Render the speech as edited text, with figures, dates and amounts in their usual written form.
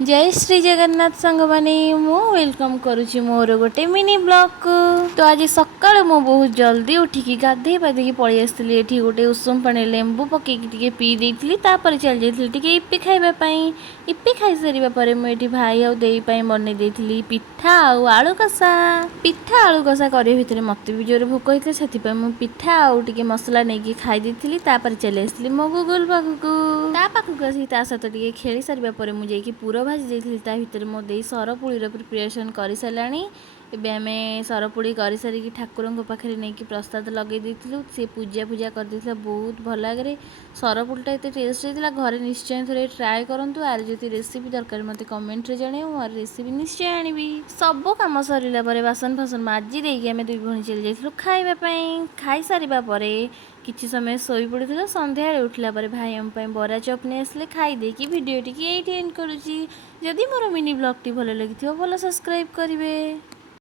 जय श्री जगन्नाथ सांग माने मु वेलकम करुची मोर गोटे मिनी ब्लॉग को। तो आज सकाळ मु बहुत जल्दी उठिकी गाधे पाधे पळी आसली। एठी गोटे उषुम पानी लेंबू पकेकी टिके पी देइथिली। तापर चल जाइथिली टिके इप्पी खाइबा पई। इप्पी खाइ सरिबा परे मु एठी भाई आ देई पई बनै देइथिली पिठा आ आलू कसा। पिठा आलू कसा करे भितरे मते भी जोर भोक होइथे। सेति पई मु पिठा आ टिके मसला नेकी खाइ देइथिली। तापर चले आसली मो गुगल पाखुकू। ता पाखुकू आसी ता सହିତ टिके खेली सरिबा परे मु जेकी पूरा भाजी देइथिली। ता भितर मो देई सरपुळीर प्रिपरेशन करि सारलाणी। एबे आमे सरपुड़ी करि सारिकी ठाकुरंक पाखरे नेकी प्रसाद लगे देइथिलु। से पूजा पूजा कर देइथिला बहुत भल लागरे। सरपुड़ीटा एते टेस्ट हेतिला घरे निश्चय थरे ट्राई करंतु। आर जति रेसिपी दरकार मते कमेंट रे जणेउ। और रेसिपी निश्चय आनिबी। सब काम सरिला परे बासन फासन माजी देइकी आमे दुई भणी चली जाइथिलु खाइबा पई। खाइ सारिबा परे किछि समय सोई पड़िथिलु। संध्या उठला परे भाई हम पई बरा चप ने आसले। खाइ देकी वीडियो टिके एठी एंड करूची। जदि मोर मिनी ब्लॉग टी भल लागिथियो भल सब्सक्राइब करिवे।